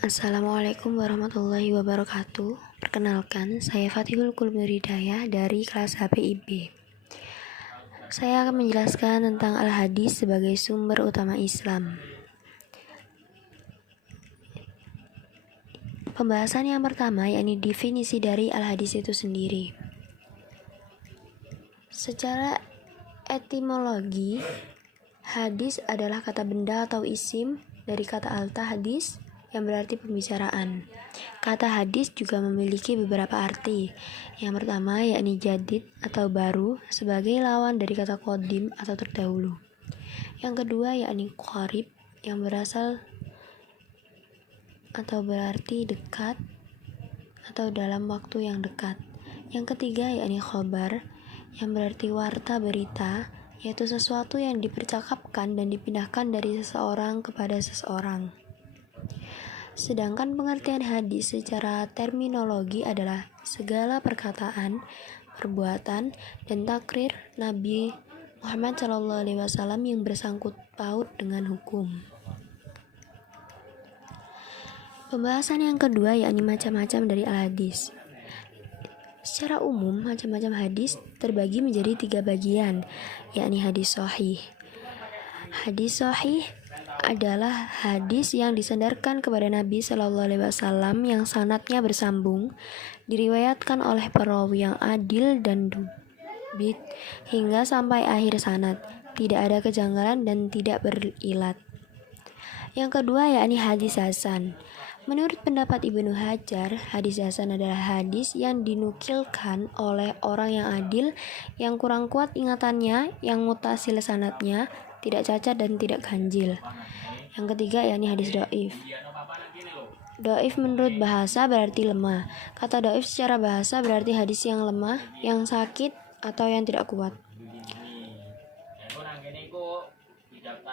Assalamualaikum warahmatullahi wabarakatuh. Perkenalkan, saya Fatihul Qulub Nur Hidayah dari kelas HPIB. Saya akan menjelaskan tentang Al-Hadis sebagai sumber utama Islam. Pembahasan yang pertama yakni definisi dari Al-Hadis itu sendiri. Secara etimologi, hadis adalah kata benda atau isim dari kata al-tahdis yang berarti pembicaraan. Kata hadis juga memiliki beberapa arti. Yang pertama yakni jadid atau baru sebagai lawan dari kata qadim atau terdahulu. Yang kedua yakni qarib yang berasal atau berarti dekat atau dalam waktu yang dekat. Yang ketiga yakni khobar yang berarti warta berita, yaitu sesuatu yang dipercakapkan dan dipindahkan dari seseorang kepada seseorang. Sedangkan pengertian hadis secara terminologi adalah segala perkataan, perbuatan, dan takrir Nabi Muhammad SAW yang bersangkut paut dengan hukum. Pembahasan yang kedua yakni macam-macam dari al-hadis. Secara umum, macam-macam hadis terbagi menjadi 3 bagian, yakni hadis sahih. Hadis sahih adalah hadis yang disandarkan kepada Nabi SAW yang sanadnya bersambung, diriwayatkan oleh perawi yang adil dan dubit hingga sampai akhir sanad, tidak ada kejanggalan dan tidak berilat. Yang kedua yakni hadis hasan. Menurut pendapat Ibnu Hajar, hadis hasan adalah hadis yang dinukilkan oleh orang yang adil, yang kurang kuat ingatannya, yang mutasil sanadnya, tidak cacat dan tidak ganjil. Yang ketiga yakni hadis dhaif. Dhaif menurut bahasa berarti lemah. Kata dhaif secara bahasa berarti hadis yang lemah, yang sakit atau yang tidak kuat.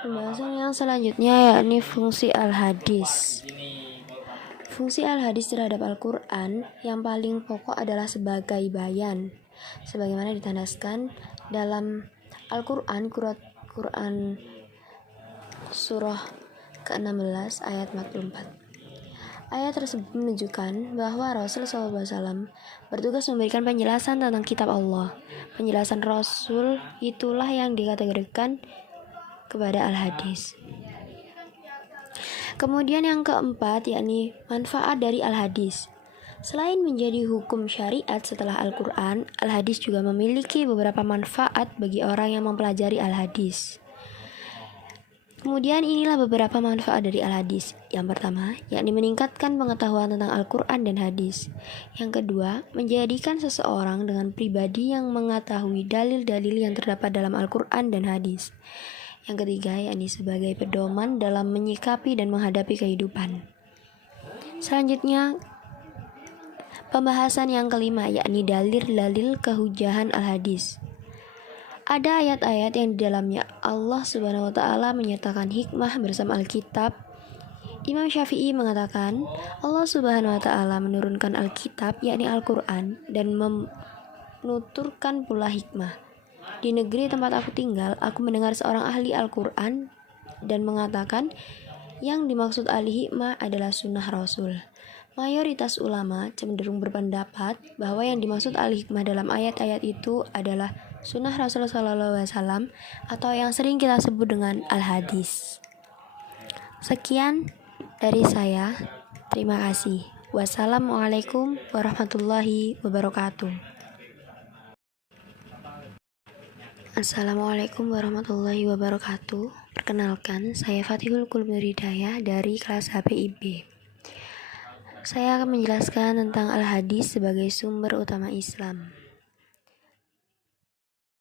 Pembahasan yang selanjutnya yakni fungsi al-hadis. Fungsi al-hadis terhadap Al-Quran yang paling pokok adalah sebagai bayan, sebagaimana ditandaskan dalam Al-Quran, Quran surah ke-16 ayat 44. Ayat tersebut menunjukkan bahwa Rasul SAW bertugas memberikan penjelasan tentang kitab Allah. Penjelasan Rasul itulah yang dikategorikan kepada al-hadis. Kemudian yang keempat yakni manfaat dari al-hadis. Selain menjadi hukum syariat setelah Al-Quran, al-hadis juga memiliki beberapa manfaat bagi orang yang mempelajari al-hadis. Kemudian inilah beberapa manfaat dari al-hadis. Yang pertama, yakni meningkatkan pengetahuan tentang Al-Quran dan hadis. Yang kedua, menjadikan seseorang dengan pribadi yang mengetahui dalil-dalil yang terdapat dalam Al-Quran dan hadis. Yang ketiga, yakni sebagai pedoman dalam menyikapi dan menghadapi kehidupan. Selanjutnya, pembahasan yang kelima, yakni dalil-dalil kehujahan al-hadis. Ada ayat-ayat yang di dalamnya Allah Subhanahu wa Ta'ala menyertakan hikmah bersama Alkitab. Imam Syafi'i mengatakan, Allah Subhanahu wa Ta'ala menurunkan Alkitab, yakni Al-Quran, dan menuturkan pula hikmah. Di negeri tempat aku tinggal, aku mendengar seorang ahli Al-Quran dan mengatakan, yang dimaksud ahli hikmah adalah sunnah Rasul. Mayoritas ulama cenderung berpendapat bahwa yang dimaksud ahli hikmah dalam ayat-ayat itu adalah sunnah Rasul SAW atau yang sering kita sebut dengan al-hadis. Sekian dari saya. Terima kasih. Wassalamualaikum warahmatullahi wabarakatuh. Assalamualaikum warahmatullahi wabarakatuh. Perkenalkan, saya Fatihul Qulub Nur Hidayah dari kelas HPIB. Saya akan menjelaskan tentang Al-Hadis sebagai sumber utama Islam.